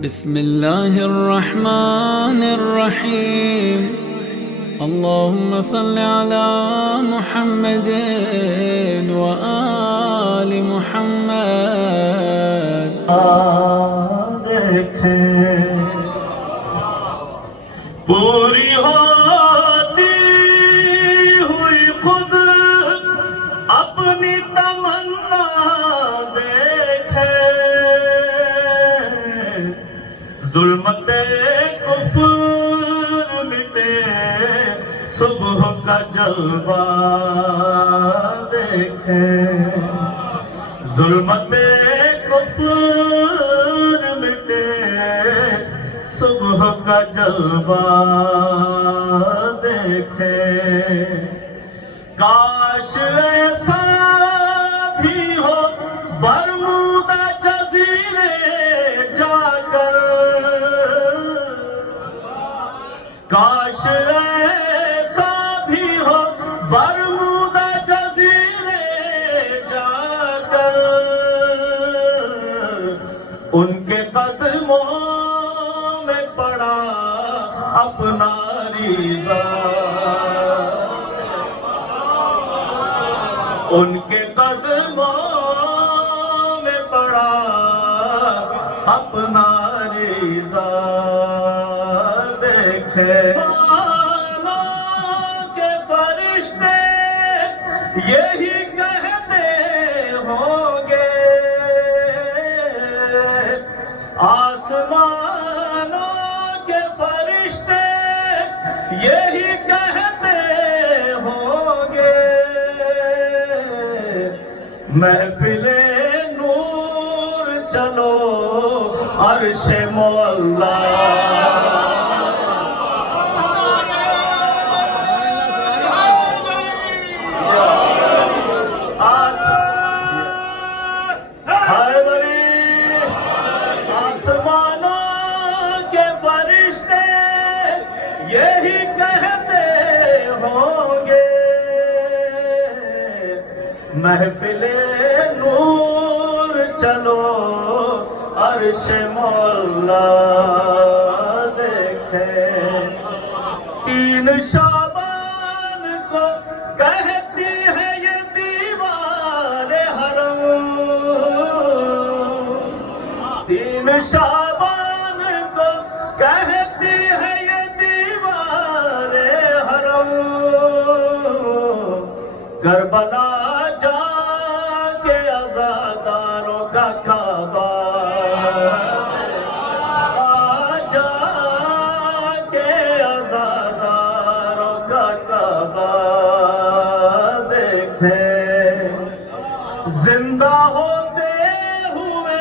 बिस्मिल्लाहिर्रहमानिर्रहीम। अल्लाहुम्मा सल्लि अला मुहम्मदिन व आलि मुहम्मद। देखें पूरी होती हुई खुद अपनी तमन्ना देखे, जुल्मते कुफ्र मिटे सुबह का जलवा देखे, जुल्मते कुफ्र मिटे सुबह का जलवा देखे। काश ऐसा भी हो बरमूदा जजीरे जाकर, काश ऐसा भी हो बरमूदा जजीरे जाकर, उनके कदमों में पड़ा अपना रिज़ा, उनके कदमों में पड़ा अपना रिज़ा देखे। के फरिश्ते यही कहते होंगे, आसमानों के फरिश्ते यही कहते होंगे, महफिले नूर चलो अर्शे मौला। यही कहते होंगे, महफिले नूर चलो अर्शे मौला देखे। 3 शाबान को कहती है ये दीवारे हरम, 3 शाबान को कहती है ये दीवारे हरम, करबला जाके अज़ादारों का काबा, जाके अज़ादारों का काबा देखे। जिंदा होते हुए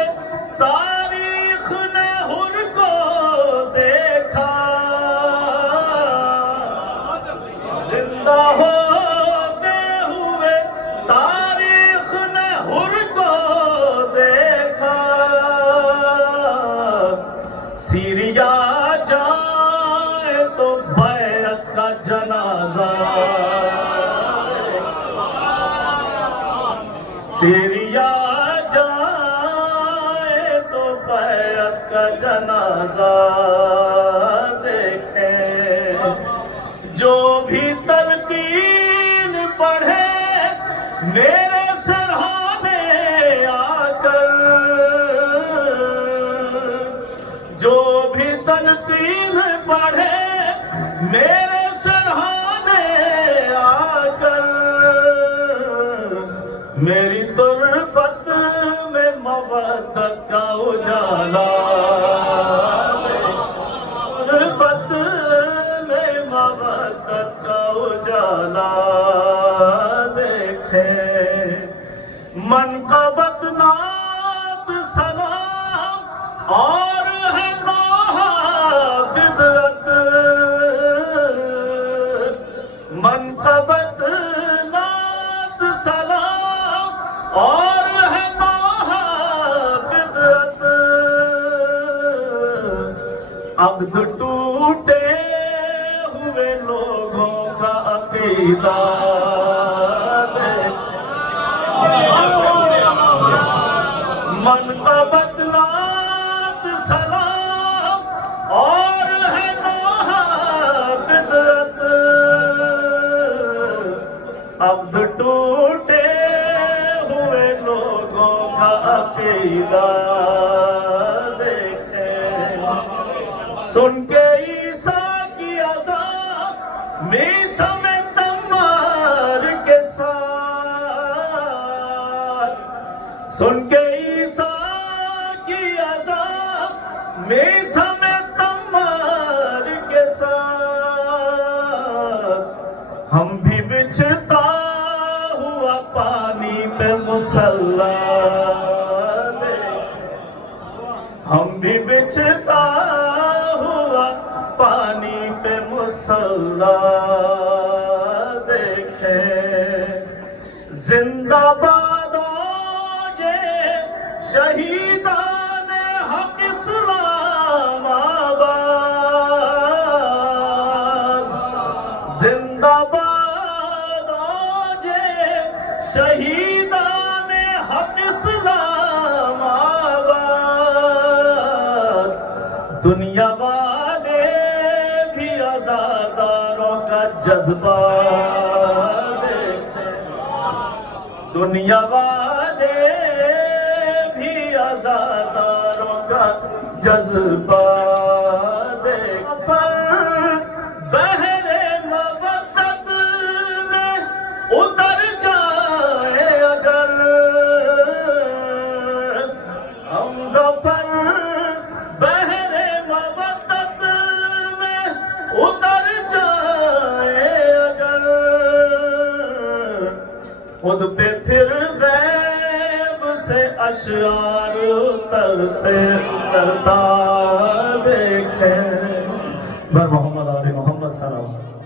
तारीख ने हुर को देखा, जिंदा होते हुए तारीख ने हुर को देखा, सीरिया जाए तो बैत का जनाजा, सीरिया जाए तो बैत का जनाजा देखे। जो भी तलकीन पढ़े मेरे सराहने आकर, जो भी तलकीन पढ़े मेरे सराहने आकर, मेरी तुरबत में मवद्दत का उजाला, तुरबत में मवद्दत का उजाला देखे। मनक़बत नात सलाम और है नौहा बिदअत, मनक़बत नात सलाम और है नौहा बिदअत, अक़्द टूटे हुए लोगों का अक़ीदा मन का बदलात सलाम सुन के ईसा की अज़ाब मीसा में तमार के साथ, सुन के ईसा की अज़ाब मीसा में तमार के साथ, हम भी बिछता हुआ पानी पे मुसल्ला दे, हम भी बिछता हुआ पानी पे मुसल्ला देखे। जिंदाबाद जे शहीदान हक इस्लाम आबाद, जिंदाबाद जे शहीदान हक इस्लाम आबाद। दुनिया वाले भी आजादारों का जज्बा देखें, दुनिया वाले भी आजादारों का जज्बा देखें। बहरे मवद्दत में उतर जाए अगर हम ज़फ़र, बहरे मवद्दत में उतर जाए अगर, खुद पे फिर गैब से अशआर उतरते उतरता देखें। बर मोहम्मद आले मोहम्मद सल्लल्लाहु अलैहि वसल्लम।